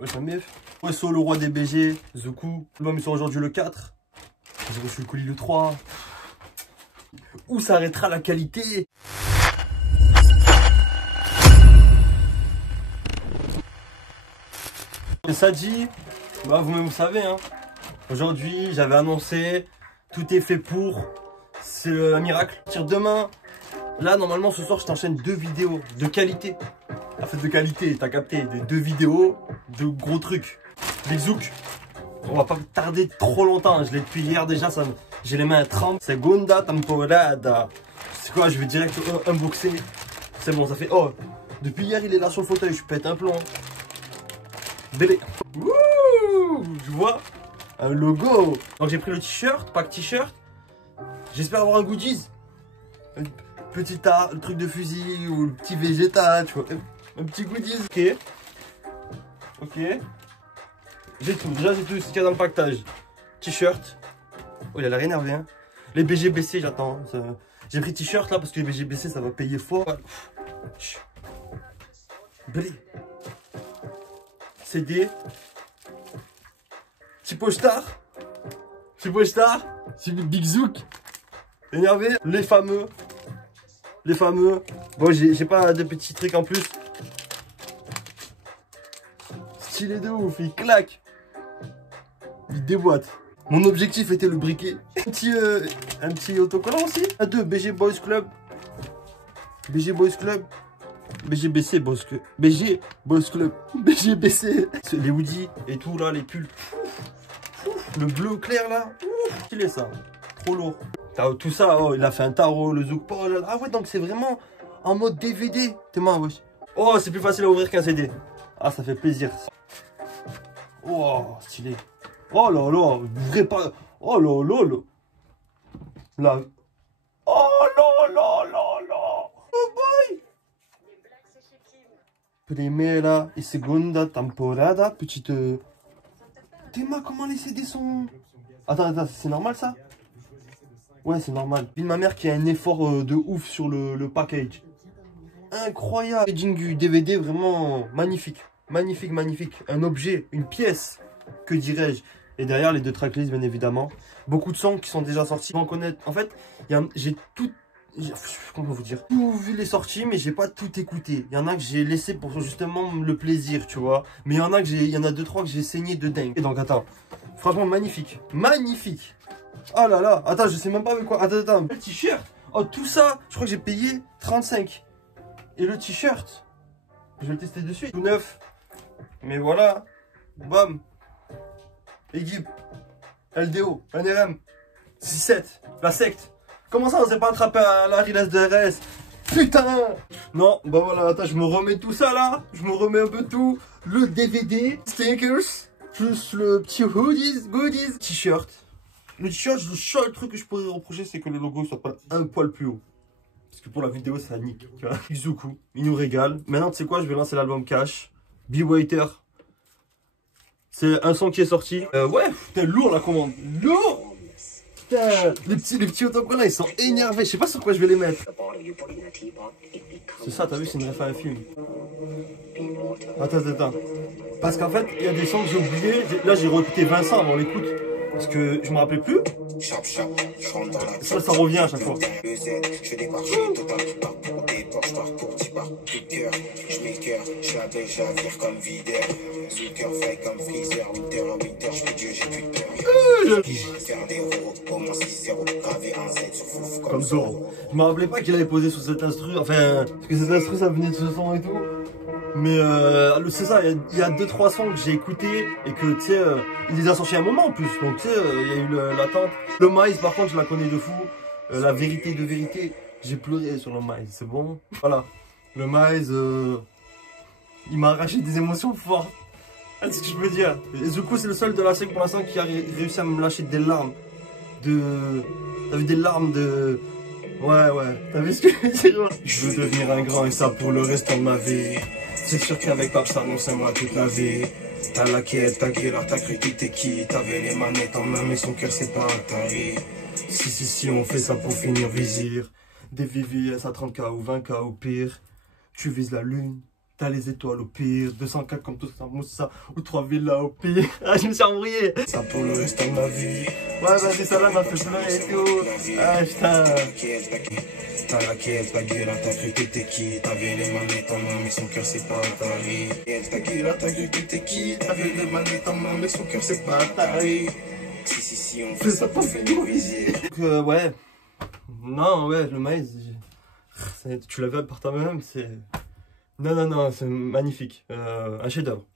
Ouais, ça m'est. Ouais, So, le roi des BG, Zuku. L'homme, ils sont aujourd'hui le 4. J'ai reçu le colis le 3. Où s'arrêtera la qualité? Et ça dit, bah vous-même vous savez, hein. Aujourd'hui, j'avais annoncé, tout est fait pour. C'est un miracle. Demain, là, normalement, ce soir, je t'enchaîne 2 vidéos de qualité. En fait, de qualité, t'as capté, des 2 vidéos de gros trucs. Big Zouk, on va pas tarder trop longtemps, hein. Je l'ai depuis hier déjà, j'ai les mains tremblent. Segunda temporada. C'est quoi, je vais direct unboxer. C'est bon, ça fait, oh, depuis hier, il est là sur le fauteuil, je pète un plomb. Bébé. Wouh, je vois un logo. Donc j'ai pris le t-shirt, pack t-shirt. J'espère avoir un goodies. Un petit art, le truc de fusil ou le petit végétal, tu vois. Un petit goodies. Ok. Ok. J'ai tout. Déjà, j'ai tout ce qu'il y a dans le pactage. T-shirt. Oh, il a l'air énervé, hein. Les BGBC, j'attends. J'ai pris t-shirt là parce que les BGBC, ça va payer fort. Blé. CD. Petit pochard. Petit pochard. C'est Big Zouk. Énervé. Les fameux. Les fameux. Bon, j'ai pas de petits trucs en plus. Stylé de ouf. Il claque. Il déboîte. Mon objectif était le briquet. Un petit autocollant aussi. Un 2 BG Boys Club. BG Boys Club. BGBC Boys Club. BG Boys Club. BGBC. Les hoodies et tout là, les pulls. Le bleu clair là. Stylé ça. Trop lourd. Tout ça, oh, il a fait un tarot, le Zouk Paul. Ah ouais, donc c'est vraiment en mode DVD. T'es marre, wesh. Oh, c'est plus facile à ouvrir qu'un CD. Ah, ça fait plaisir. Oh, stylé. Oh là là, ouvrez pas. Oh là là là. Là. Oh là là là là. Oh boy. Primera et segunda temporada. Petite. Théma, comment les CD sont. Attends, c'est normal ça? Ouais, c'est normal. Une ma mère qui a un effort de ouf sur le package. Incroyable. Le packaging du DVD, vraiment magnifique. Magnifique, magnifique. Un objet, une pièce, que dirais-je. Et derrière, les 2 tracklists, bien évidemment. Beaucoup de sons qui sont déjà sortis. En connaître. En fait, j'ai tout... Comment vous dire? Tout vu les sorties, mais j'ai pas tout écouté. Il y en a que j'ai laissé pour justement le plaisir, tu vois. Mais il y en a 2-3 que j'ai saigné de dingue. Et donc, attends. Franchement, magnifique. Magnifique. Oh là là. Attends, je sais même pas avec quoi. Attends. Le t-shirt. Oh, tout ça, je crois que j'ai payé 35. Et le t-shirt, je vais le tester de suite. Tout neuf. Mais voilà. Bam. Équipe. LDO. NRM. 6-7. La secte. Comment ça, on s'est pas attrapé à la Riles de RS? Putain! Non, bah voilà, attends, je me remets tout ça là. Je me remets un peu tout. Le DVD, stickers, plus le petit goodies, t-shirt. Le t-shirt, le seul truc que je pourrais reprocher, c'est que le logo soit pas un poil plus haut. Parce que pour la vidéo, ça nique. Tu vois. Izuku, il nous régale. Maintenant, tu sais quoi, je vais lancer l'album Cash. Be Waiter. C'est un son qui est sorti. Ouais, putain, lourd la commande. Lourd! Putain, les petits autocollants, ils sont énervés. Je sais pas sur quoi je vais les mettre. C'est ça, t'as vu, c'est une ref à un film. Attends. Parce qu'en fait, il y a des sons que j'ai oubliés. Là, j'ai réécouté Vincent avant l'écoute. Parce que je me rappelais plus. Ça revient à chaque fois. Comme Zoro. Je me rappelais pas qu'il avait posé sur cet instru. Enfin, parce que cet instru, ça venait de ce son et tout. Mais c'est ça, il y a 2-3 sons que j'ai écoutés et que tu sais, il les a sortis à un moment en plus. Donc tu sais, il y a eu l'attente. Le maïs par contre, je la connais de fou. La vérité de vérité, j'ai pleuré sur le maïs, c'est bon. Voilà, le maïs, il m'a arraché des émotions fortes. C'est ce que je veux dire. Et Zuko, c'est le seul de la série pour l'instant qui a réussi à me lâcher des larmes. T'as vu des larmes de... Ouais, t'as vu ce que je veux dire? Je veux devenir un grand et ça pour le restant de ma vie. C'est sûr qu'avec Papstar, non, c'est moi toute la vie. T'as la quête, t'as gueule, t'as cru qui t'es qui. T'avais les manettes en main, mais son cœur c'est pas Atari. Si, on fait ça pour finir vizir. Des VVS à 30K ou 20K au pire. Tu vises la lune, T'as les étoiles au pire, 204 comme tout ça, Moussa, ou 3 villas au pire. Ah, je me suis embrouillé. Ça pour le reste de ma vie. Ouais, vas-y, ça là m'a fait pleurer et tout. Ah, putain. T'as la quête, ta gueule, t'as cru que t'es qui? T'avais les manettes en main, mais son cœur c'est pas Atari. Ta gueule, t'as cru que t'es qui? T'avais les manettes en main, mais son cœur c'est pas Atari. Si, on fait ça pour faire du visier. Donc, ouais. Non, ouais, le maïs, tu l'as vu par toi-même, c'est... Non, c'est magnifique. Un chef-d'œuvre.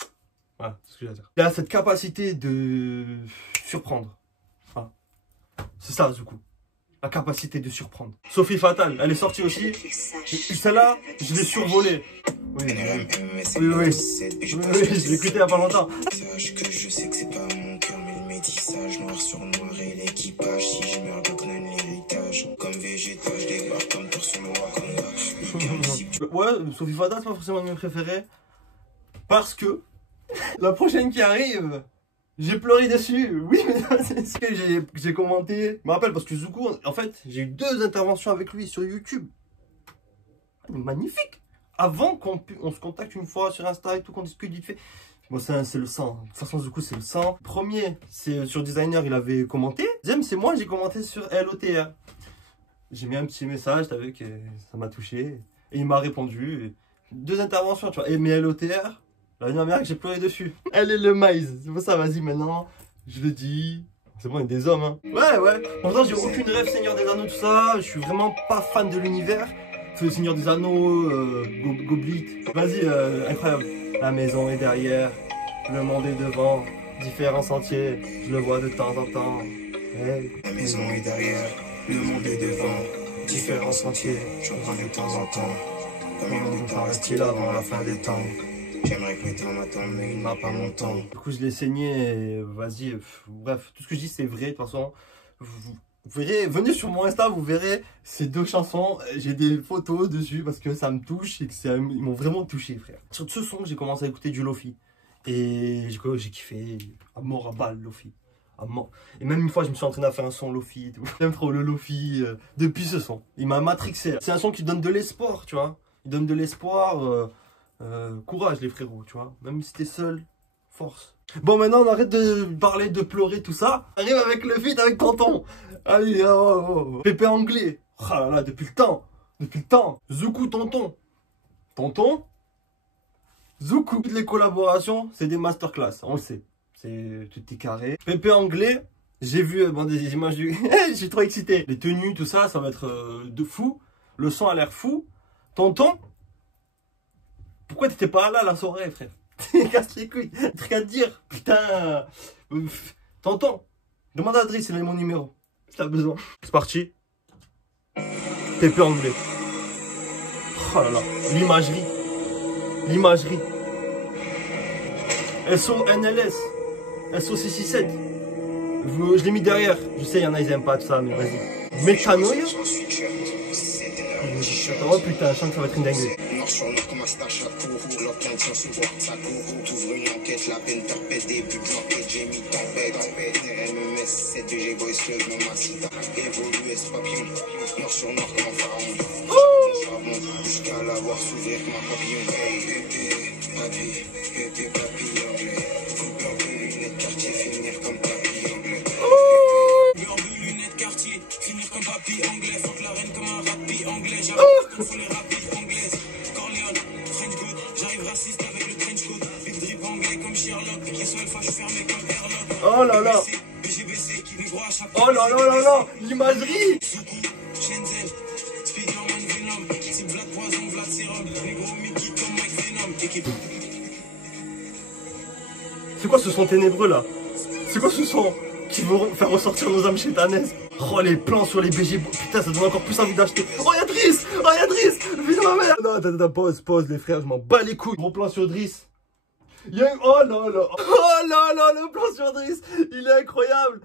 Voilà, c'est ce que j'ai à dire. Il a cette capacité de surprendre. Voilà. C'est ça, Zoukous. La capacité de surprendre. Sophie Fatale, elle est sortie aussi. Celle-là, je l'ai survolée. Oui, je l'ai écouté il y a pas longtemps. Sache que je sais que c'est pas mon cœur, mais le métissage noir sur noir et l'équipage. Si je meurs, donc donne l'héritage. Comme végétal, je débarque comme tour sur le Wakanda. Ouais, Sophie Fatale, c'est pas forcément de mes préférés. Parce que la prochaine qui arrive, j'ai pleuré dessus. Oui, c'est ce que j'ai commenté. Je me rappelle parce que Zoukous, en fait, j'ai eu 2 interventions avec lui sur YouTube. Magnifique. Avant qu'on se contacte une fois sur Insta et tout, qu'on discute vite fait. Bon, c'est le sang. De toute façon, Zoukous, c'est le sang. Premier, c'est sur Designer, il avait commenté. Deuxième, c'est moi, j'ai commenté sur LOTR. J'ai mis un petit message, t'as vu que ça m'a touché. Et il m'a répondu. 2 interventions, tu vois. Et mes LOTR, la dernière mère que j'ai pleuré dessus. Elle est le maïs. C'est pour ça, vas-y, maintenant, je le dis. C'est bon, il y a des hommes, hein. Ouais. Pourtant, j'ai aucune rêve Seigneur des Anneaux, tout ça. Je suis vraiment pas fan de l'univers. Le Seigneur des Anneaux, Goblet. Vas-y, incroyable. La maison est derrière, le monde est devant, différents sentiers, je le vois de temps en temps. Hey. La maison est derrière, le monde est devant, différents sentiers, je le vois de temps en temps. Combien de temps reste-t-il avant la fin des temps? J'aimerais que mes temps m'attendent, mais il m'a pas mon temps. Du coup, je l'ai saigné, vas-y, bref, tout ce que je dis c'est vrai, de toute façon. Vous verrez, venez sur mon Insta, vous verrez ces 2 chansons. J'ai des photos dessus parce que ça me touche et que ils m'ont vraiment touché, frère. Sur ce son, j'ai commencé à écouter du Lofi. Et j'ai kiffé à mort à balle, Lofi. À mort. Et même une fois, je me suis entraîné à faire un son Lofi et tout. J'aime trop le Lofi depuis ce son. Il m'a matrixé. C'est un son qui donne de l'espoir, tu vois. Il donne de l'espoir. Courage, les frérots, tu vois. Même si t'es seul, force. Bon, maintenant, on arrête de parler, de pleurer, tout ça. On arrive avec le feat, avec Tonton. Allez, Pépé Anglais. Oh là là, depuis le temps. Zoukous, Tonton. Zoukous. Toutes les collaborations, c'est des masterclass, on le sait. Tout est carré. Pépé Anglais, j'ai vu des images du... Je suis trop excité. Les tenues, tout ça, ça va être de fou. Le son a l'air fou. Tonton, pourquoi t'étais pas là la soirée, frère? Casse les couilles. Truc à te dire. Putain. Tonton, demande à Driss, il a mon numéro. Si t'as besoin. C'est parti. Pépé Anglais. Oh là là. L'imagerie. SO-NLS. SO667. Je l'ai mis derrière. Je sais, il y en a, ils aiment pas tout ça, mais vas-y. Métanoïa. Oh putain, je sens que ça va être une dinguerie. Noir sur noir comme un stache à courroux, l'autre tient sous voir sa courroux. T'ouvres une enquête, la peine perpète, début de l'enquête, j'ai mis tempête. RMMS, 7 G Boys Club, mon macita. Évolué, ce papillon. Noir sur noir comme un pharaon. Jusqu'à l'avoir s'ouvrir comme un papillon. Pépé, papy anglais. Coupeur de lunettes, quartier, finir comme papy anglais. Coupeur de lunettes, quartier, finir comme papy anglais. Fuck la reine comme un rappi anglais. J'arrive faut les rapides anglaises. Corleone, French good. J'arrive raciste avec le trench coat. Big drip anglais comme Sherlock. Les seules fois je suis fermé comme Airlock. Oh là là. BGBC qui des gros à chaque fois. Oh là là là là. L'imagerie. Shenzhen, Speedman, Venom. Si Vlad Poison, Vlad Serum. Les gros Mickey comme Mike Venom. Équipe. C'est quoi ce son ténébreux là? C'est quoi ce son qui veut faire ressortir nos âmes chétanaises? Oh les plans sur les BG, putain ça donne encore plus envie d'acheter. Oh y'a Driss, Viens ma mère. Non attends, pause les frères, je m'en bats les couilles. Gros plan sur Driss. Oh là là, le plan sur Driss, il est incroyable.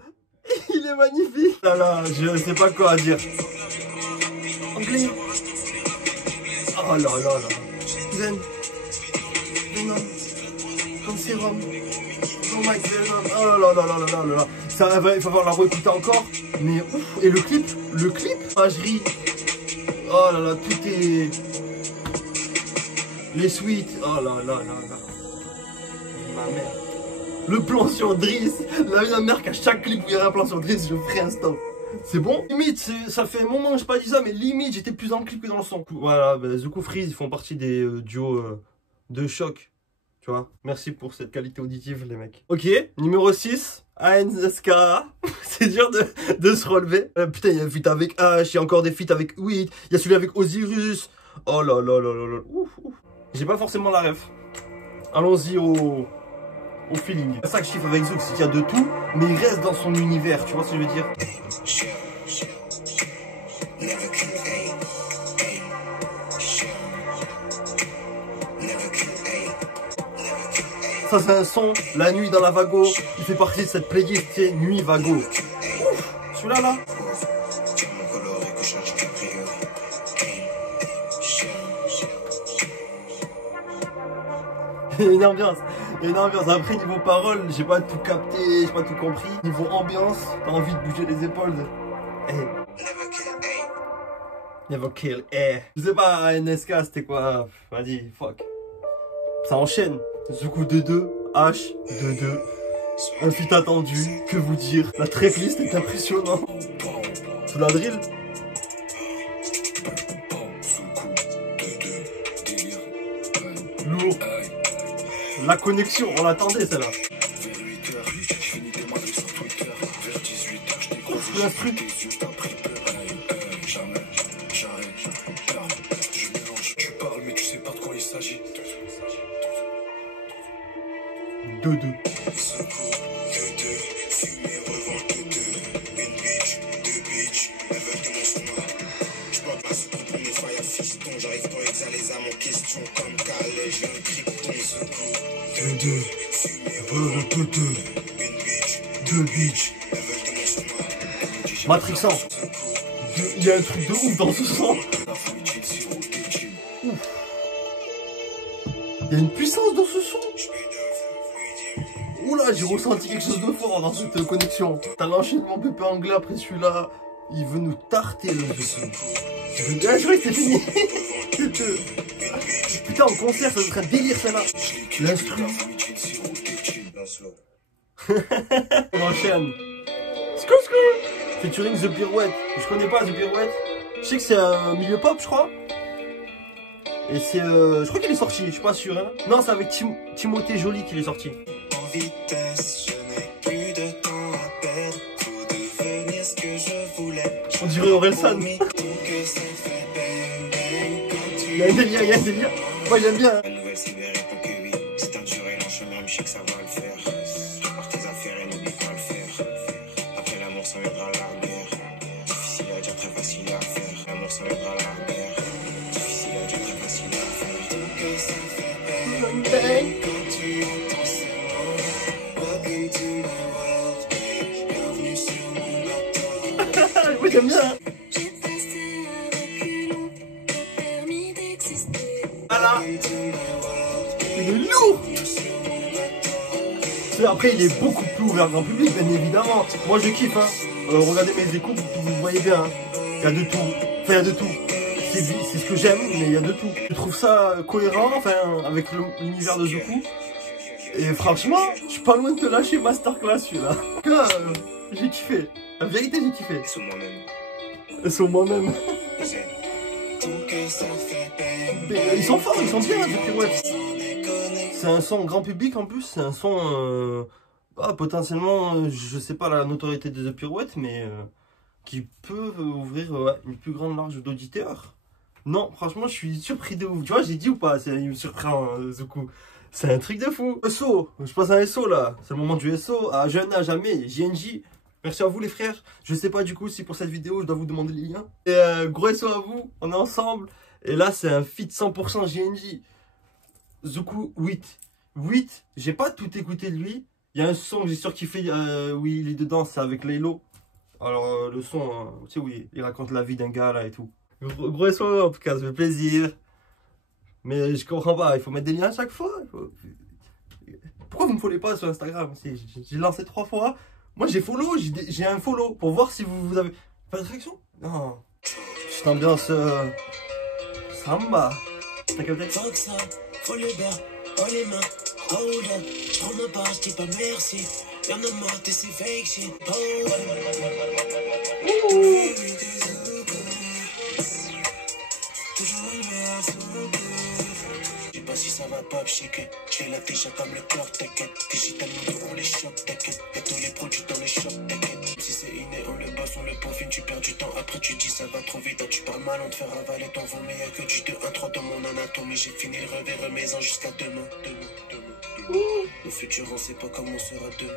Il est magnifique. Là, je sais pas quoi dire. Anglais. Oh là là. Zen. Venom. Comme Serum. Oh my god. Oh là là. Ça, il va falloir la réécouter encore. Mais ouf. Et le clip. Imagerie. Oh là là, tout est... Les suites. Oh là là là là. Ma mère. Le plan sur Driss. La mère qu'à chaque clip où il y a un plan sur Driss, je ferai un stop. C'est bon? Limite, ça fait un moment que j'ai pas dit ça, mais limite, j'étais plus dans le clip que dans le son. Voilà, bah, Zouk Freeze, ils font partie des duos de choc. Tu vois? Merci pour cette qualité auditive, les mecs. Ok, numéro 6, ANSK. C'est dur de se relever. Putain, il y a un feat avec H, il y a encore des feats avec Wheat, il y a celui avec Osiris. Oh là là là là là. Ouf, ouf. J'ai pas forcément la ref. Allons-y au feeling. C'est ça que je kiffe avec Zouk, c'est qu'il y a de tout, mais il reste dans son univers, tu vois ce que je veux dire? Ça c'est un son, la nuit dans la Vago, il fait partie de cette playlist, c'est Nuit Vago. Ouf, celui-là là. Il y a une ambiance, Après niveau parole, j'ai pas tout capté, j'ai pas tout compris. Niveau ambiance, t'as envie de bouger les épaules. Hey. Never kill, Je sais pas, NSK c'était quoi? Vas-y, fuck. Ça enchaîne. Zoukou 2-2, H 2-2. Un feat attendu, que vous dire? La tracklist est impressionnante. Sous la drill. Lourd. La connexion, on l'attendait celle-là. L'instru. Tu parles mais tu sais pas de quoi il s'agit. 2-2. J'arrive pas à exhaler les âmes en question comme Calais, je viens de Krypton. 2 bitch. Matrixant. Il y a un truc de ouf dans ce son. Il y a une puissance dans ce son. Oula, j'ai ressenti quelque chose de fort dans cette connexion. T'as l'enchaînement pépé anglais après celui-là. Il veut nous tarter le jeu. Je crois que c'est fini. Putain, en concert, ça serait un délire celle-là. L'instru. On enchaîne. Skur. Featuring The Pirouette. Je connais pas The Pirouette. Je sais que c'est un milieu pop, je crois. Et c'est. Je crois qu'il est sorti, je suis pas sûr. Hein. Non, c'est avec Timothée Joly qu'il est sorti. En vitesse, je n'ai plus de temps à perdre. Faut devenir ce que je voulais. On dirait Orelsan. Il y a un délire. Moi j'aime bien. La nouvelle Sibérie pour que oui. C'est un dur et long chemin, mais je sais que ça va le faire. Prépare tes affaires et n'oublie pas le faire. Après l'amour, ça viendra la guerre. Difficile à dire, très facile à faire. L'amour, ça viendra la guerre. Difficile à dire, très facile à faire. Tout que ça fait bang quand tu entends ces mots. Welcome to my world, bienvenue sur mon bateau. Oui, j'aime bien. Il est lourd. Après il est beaucoup plus ouvert grand public bien évidemment. Moi je kiffe hein. Regardez mes écoutes, vous voyez bien hein. Il y a de tout. Enfin il y a de tout. C'est ce que j'aime mais il y a de tout. Je trouve ça cohérent enfin avec l'univers de Zouk. Et franchement je suis pas loin de te lâcher masterclass celui-là. J'ai kiffé. La vérité j'ai kiffé. Sur moi-même. Ils sont forts, ils sont bien, The Pirouette. C'est un son grand public en plus, c'est un son potentiellement, je sais pas la notoriété de The Pirouette, mais qui peut ouvrir une plus grande large d'auditeurs. Non, franchement, je suis surpris de ouf. Tu vois, j'ai dit ou pas, il me surprend, Zoukou. C'est un truc de fou. SO, je passe à un SO là, c'est le moment du SO, à jeune à jamais, JNJ. Merci à vous les frères. Je sais pas du coup si pour cette vidéo je dois vous demander les liens. Et gros SO à vous, on est ensemble. Et là c'est un feat 100% JNJ. Zoukou 8. 8, j'ai pas tout écouté de lui. Il y a un son que j'ai surkiffé où il est dedans, c'est avec Laylo. Alors le son, tu sais où il raconte la vie d'un gars là et tout. Gros SO en tout cas, ça fait plaisir. Mais je comprends pas, il faut mettre des liens à chaque fois. Pourquoi vous me followez pas sur Instagram? J'ai lancé 3 fois. Moi j'ai follow, j'ai un follow pour voir si vous avez pas de réaction. Non. Petite ambiance samba. T'as capté? Faut que ça, faut les bas, oh les mains, hold up. J'prends ma part, j'dis pas merci. Y'en a marre de ces fake shit, oh ouais. Toujours une meilleure soupe. Je sais pas si ça va pas me shaker. J'fais la déjà comme le corps, t'inquiète. Digitalement, on les chocs, t'inquiète. Y'a tous les produits dans les shops, t'inquiète. Si c'est inné, on le bosse, on le peaufine. Tu perds du temps, après tu dis ça va trop vite. Tu parles mal, on te fait ravaler ton vent. Mais y'a que du 2-1-3 dans mon anatomie. J'ai fini le rêve et remets-en jusqu'à demain. Le futur, on sait pas comment sera demain.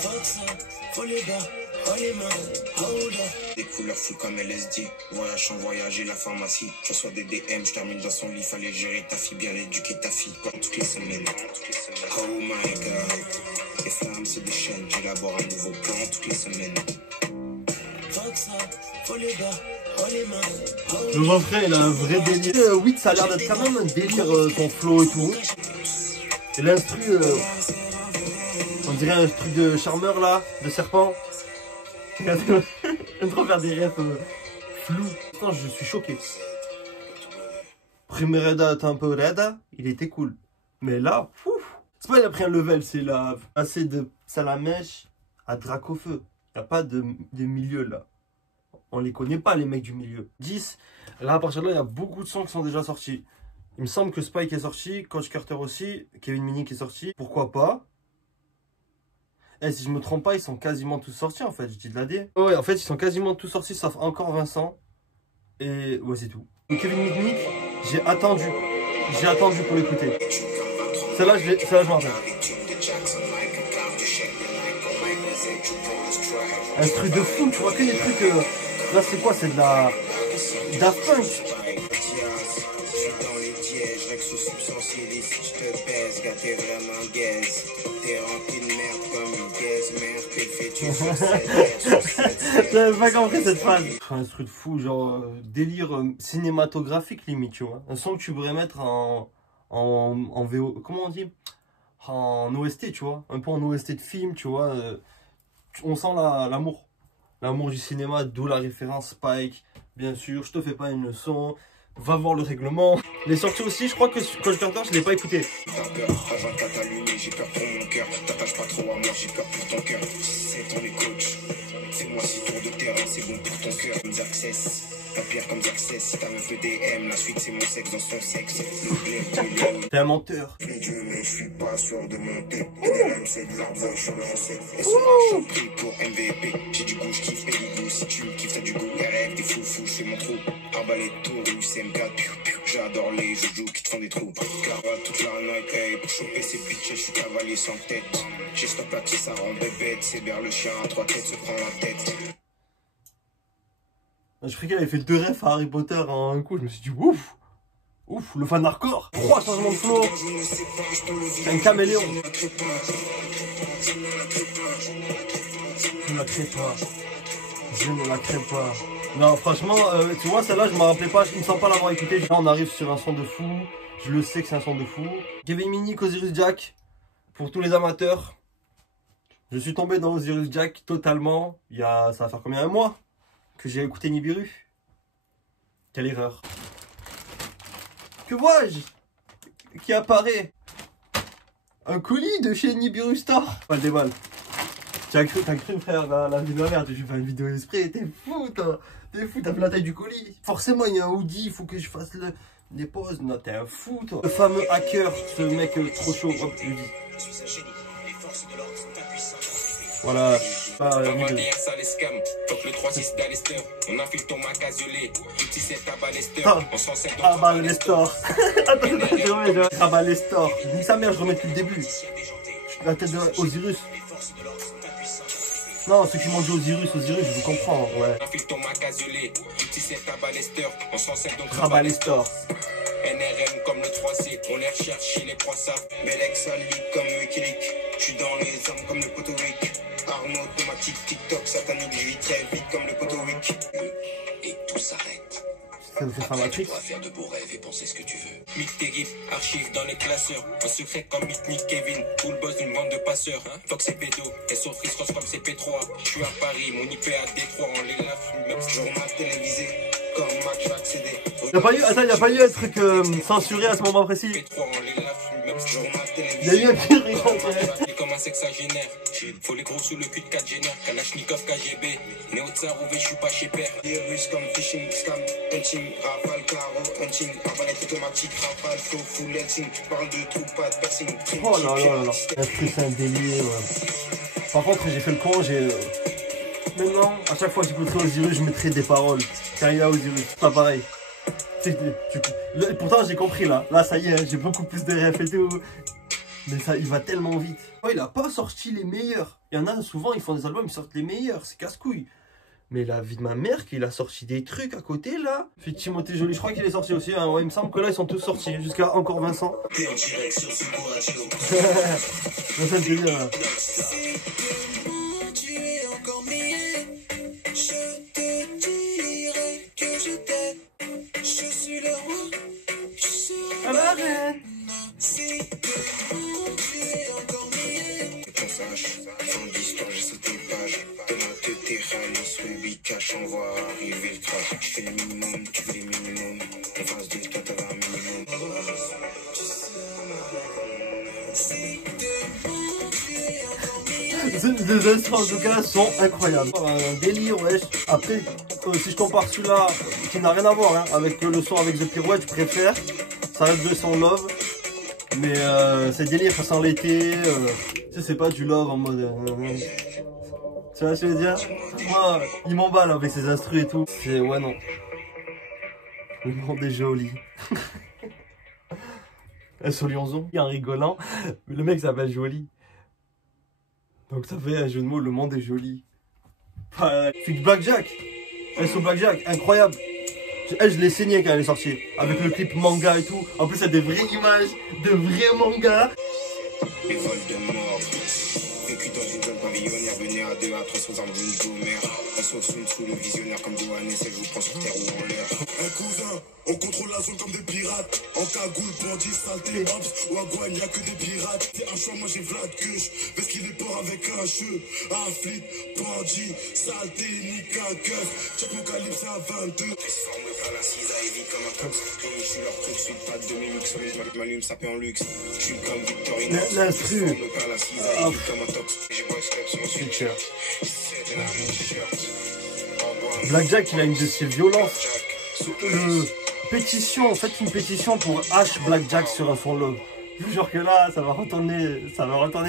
Faut que ça, faut les bas, oh les mains, hold up. Des couleurs full comme LSD, voyage sans voyager la pharmacie. Je reçois des DM, je termine dans son lit. Fallait gérer ta fille, bien l'éduquer ta fille. Comme toutes les semaines. Oh my god, les flammes se déchaînent. J'élabore un nouveau plan toutes les semaines. Faut que ça, faut les bas, oh les mains, hold up. Le refrain, il a un vrai délire. Oui, ça a l'air d'être quand même un délire, son flow et tout. Et l'instru, on dirait un truc de charmeur là, de serpent. J'aime trop faire des rêves flous. Putain, je suis choqué. Primera temporada, il était cool. Mais là, c'est pas il a pris un level, c'est là, assez de Salamèche à Dracofeu. Il n'y a pas de milieu là. On les connaît pas les mecs du milieu. 10, là à partir de là, il y a beaucoup de sons qui sont déjà sortis. Il me semble que Spike est sorti, Coach Carter aussi, Kevin Minnick est sorti. Pourquoi pas? Eh, si je me trompe pas, ils sont quasiment tous sortis en fait, je dis de la D. Ouais, en fait, ils sont quasiment tous sortis, sauf encore Vincent. Et ouais, c'est tout. Donc, Kevin Minnick, j'ai attendu pour l'écouter. Celle-là, je m'en rappelle. Un truc de fou, tu vois que des trucs. Là, c'est quoi? C'est de la. Daft Punk. J'avais pas compris cette phrase. Un truc de fou, genre délire cinématographique limite, tu vois. Un son que tu pourrais mettre en VO, comment on dit? En OST, tu vois. Un peu en OST de film, tu vois. On sent l'amour. L'amour du cinéma, d'où la référence Spike. Bien sûr, je te fais pas une leçon. Va voir le règlement. Il est sorti aussi, je crois que Coach Carter, je l'ai pas écouté. T'as peur, j'ai peur pour mon cœur. T'attaches pas trop à moi, j'ai peur pour ton cœur. C'est ton les coachs. Fais-moi 6 tours de terrain, c'est bon pour ton cœur. Comme Access, pas pire comme Access. Si t'as meuf le DM, la suite c'est mon sexe dans son sexe. T'es un menteur. Mais je suis pas sûr de monter. NRM c'est de l'arbre, je suis lancé. Et son marche pris pour MVP. J'ai du goût, je kiffe Périgou. Si tu me kiffes, t'as du goût. RF, des foufous, c'est mon trou. Arbalète, UCM4, j'adore les joujoux qui te font des trous. Car toute la night, hey, pour choper ces bitches, je suis cavalier sans tête. J'ai stop la ça rend bébête. C'est vers le chien à 3 têtes, se prend la tête. Je croyais qu'elle avait fait 2 refs à Harry Potter en un coup. Je me suis dit, ouf, le fan hardcore. 3 changements de flow. Un caméléon. Je ne la crée pas. Je ne la crée pas. Non, franchement, tu vois, celle-là, je me rappelais pas. Je ne sens pas l'avoir écouté. Là, on arrive sur un son de fou. Je le sais que c'est un son de fou. Kevin Minnick, Osiris Jack. Pour tous les amateurs. Je suis tombé dans Osiris Jack totalement. Ça va faire combien? Un mois que j'ai écouté Nibiru. Quelle erreur. Que vois-je? Qui apparaît? Un colis de chez Nibiru Store. Pas le déballe. T'as cru frère, la vie de ma mère, j'ai fait une vidéo esprit, t'es fou, t'as vu la taille du colis. Forcément, il y a un hoodie, il faut que je fasse les poses. Non, t'es un fou, toi. Le fameux hacker, ce mec trop chaud, hop, je lui dis. Voilà. On va dire ça les scams. Top le 3-6 d'Alester. On infile ton Mac aziolé. Petit 7 à Balester. On s'en sert dans Balester. Attends, Balester. Je dis sa mère, je remets depuis le début. La tête d'Osiris. Non, ceux qui mangent Osiris, je vous comprends, ouais. On infile ton Mac aziolé. Petit 7 à Balester. On s'en sert donc Balester. NRM comme le 3C, on les recherche chez les 3 savent. Belek solide comme Wikileaks, je suis dans les armes comme le Potowick. Arme automatique, TikTok, satanique, je vis très vite comme le Potowick. Et tout s'arrête. Après, tu pourras faire de beaux rêves et penser ce que tu veux. Mythe terrible, archive dans les classeurs. En secret comme Mythe Kevin, ou le boss d'une bande de passeurs. Fox et Pédo, elles sont frises comme CP3. Je suis à Paris, mon IP à Détroit, on les lave. Journal télévisé, comme Mac Jackson. Il n'y a pas eu un truc censuré à ce moment précis. Il y a eu un truc comme un sexagénaire. Faut les gros sous le cul de 4 génères. Kalachnikov KGB. Néo tsar ou je suis pas chez père. Des russes comme phishing, scam, hunting, rafale, caro, hunting. Arbalète automatique, rafale, flow, full lexing. Parle de trous, pas de piercing. Oh là là là là. C'est un délire. Par contre, j'ai fait le con, Maintenant, à chaque fois que j'écouterai Osiris, je mettrai des paroles. Quand il y a Osiris, c'est pas pareil. Pourtant, j'ai compris là. Là, ça y est, j'ai beaucoup plus de ref et tout. Mais ça, il va tellement vite. Oh, il a pas sorti les meilleurs. Il y en a souvent, ils font des albums, ils sortent les meilleurs. C'est casse-couille. Mais la vie de ma mère, qu'il a sorti des trucs à côté là. Puis Timothée Joly, je crois qu'il est sorti aussi. Hein. Ouais, il me semble que là, ils sont tous sortis. Jusqu'à encore Vincent. Vincent, le délire là. À la reine. On va arriver le crash. Je fais le minimum, tu veux les minimums. En face de toi, t'as un minimum. Les instruments en tout cas sont incroyables. Un délire, wesh. Après, si je compare celui-là, qui n'a rien à voir hein, avec le son avec The Pirouette, je préfère. Ça reste de son love. Mais c'est délire, ça sent l'été. Tu sais, c'est pas du love en mode. Tu vois ce que je veux dire? Moi, il m'emballe avec ses instrus et tout. C'est, ouais, non. Le monde est joli. Solionzon, en rigolant, le mec s'appelle Joli. Donc ça fait un jeu de mots, le monde est joli. C'est Blackjack. SO Blackjack, incroyable. Elle, je l'ai saigné quand elle est sortie. Avec le clip manga et tout. En plus, il y a des vraies images, de vrais mangas. Les vols de mort. Vécu dans une zone pavillonnaire, venez à 2 à 300 ans d'une gommère. Un sauf sous le visionnaire comme Douane, c'est vous prend sur terre ou en l'air. Un cousin, on contrôle la zone comme des pirates. En cagoule, bandit, saleté, hops, ou à Gouane, y'a que des pirates. C'est un choix, moi j'ai Vlad Kush. Parce qu'il est port avec un cheveu. Un flip, bandit, saleté, nique un keuf. Check mon calibre, c'est à 22. Forme pas la cisaille, vite comme un tox. Je suis leur truc, suite pas de demi-mix. Je m'allume, ça paie en luxe. Je suis comme Victorino. L'instru. Blackjack, il a une de ses violences. Pétition, faites une pétition pour H Blackjack sur un fond love. Je vous jure que là, ça va retourner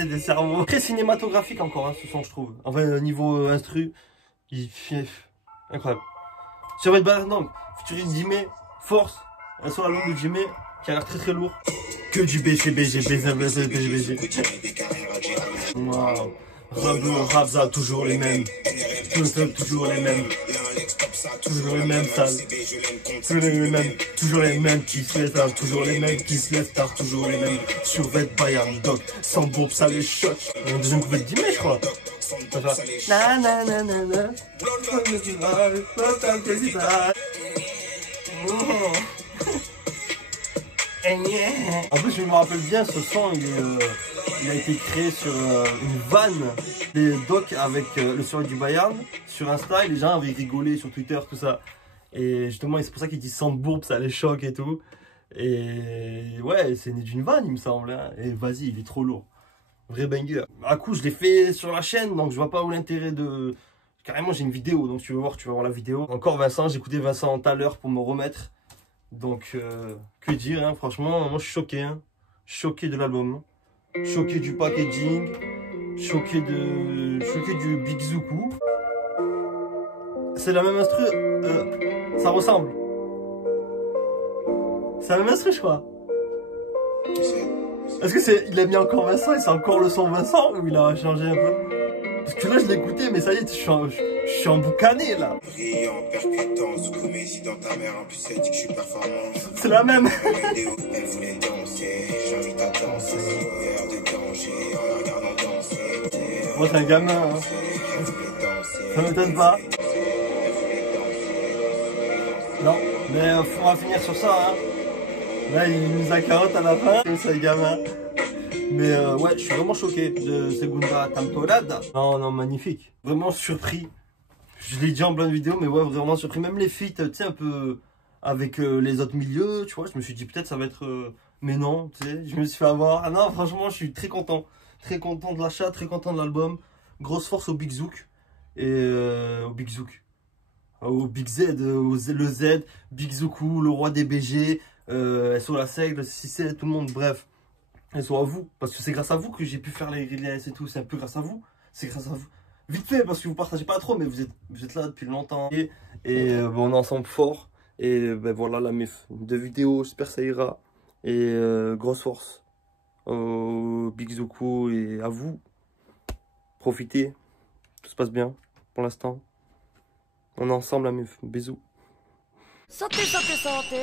des cerveaux. Très cinématographique encore, hein, ce son, je trouve. Enfin, niveau instru, il fait incroyable. Sur Red Bar, donc, Futuriste Jimé, Force, un son à l'ombre de Jimé qui a l'air très très lourd. Que du BCBG, BCBG. Waouh. Rabza, toujours les mêmes. Toujours les mêmes. Toujours les mêmes salles. Toujours les mêmes qui se laissent tard. Toujours les mêmes qui se laissent tard. Toujours les mêmes. Sur Red Bayern Dog. Sans bourbe, ça les choque. On a un deuxième couplet de 10 mai, je crois. Na na na na na. En plus, je me rappelle bien, ce son, il a été créé sur une vanne des docs avec le soirée du Bayern sur Insta. Et les gens avaient rigolé sur Twitter, tout ça. Et justement, c'est pour ça qu'ils disent Sandbourg, ça les choque et tout. Et ouais, c'est né d'une vanne, il me semble. Hein. Et vas-y, il est trop lourd. Vrai banger. À coup, je l'ai fait sur la chaîne, donc je vois pas où l'intérêt de... Carrément, j'ai une vidéo, donc tu vas voir la vidéo. Encore Vincent, j'ai écouté Vincent tout à l'heure pour me remettre. Donc, que dire, hein, franchement, moi je suis choqué, hein. Choqué de l'album, choqué du packaging, choqué du Big Zuku. C'est la même instru, ça ressemble. C'est la même instru, je crois. Est-ce que il a mis encore Vincent et c'est encore le son Vincent ou il a changé un peu? Parce que là je l'ai écouté, mais ça y est, je suis emboucané là. Brillant, percutant, comédie dans ta mère, en plus elle dit que je suis performant. C'est la même. Elle voulait danser, j'invite à danser, vers des dangers, en la regardant danser. Moi c'est un gamin, hein. Ça m'étonne pas. Non, mais on va finir sur ça, hein. Là il nous a carotte à la fin, c'est un gamin. Mais ouais, je suis vraiment choqué de Segunda Temporada. Non, non, magnifique. Vraiment surpris. Je l'ai dit en plein de vidéos, mais ouais, vraiment surpris. Même les feats, tu sais, un peu avec les autres milieux, tu vois. Je me suis dit peut-être ça va être... mais non, tu sais, je me suis fait avoir. Ah non, franchement, je suis très content. Très content de l'achat, très content de l'album. Grosse force au Big Zouk. Et au Big Zouk. Au Big Z, le Z, Big Zoukou, le roi des BG, SO la Seigle, 6 tout le monde, bref. SO à vous, parce que c'est grâce à vous que j'ai pu faire les grilles et tout, c'est un peu grâce à vous. C'est grâce à vous. Vite fait, parce que vous partagez pas trop, mais vous êtes là depuis longtemps. Bon, on est ensemble fort. Et ben voilà la mif. 2 vidéos, j'espère que ça ira. Et grosse force au Big Zoukou et à vous. Profitez, tout se passe bien pour l'instant. On est ensemble la mif. Bisous. Santé, santé, santé.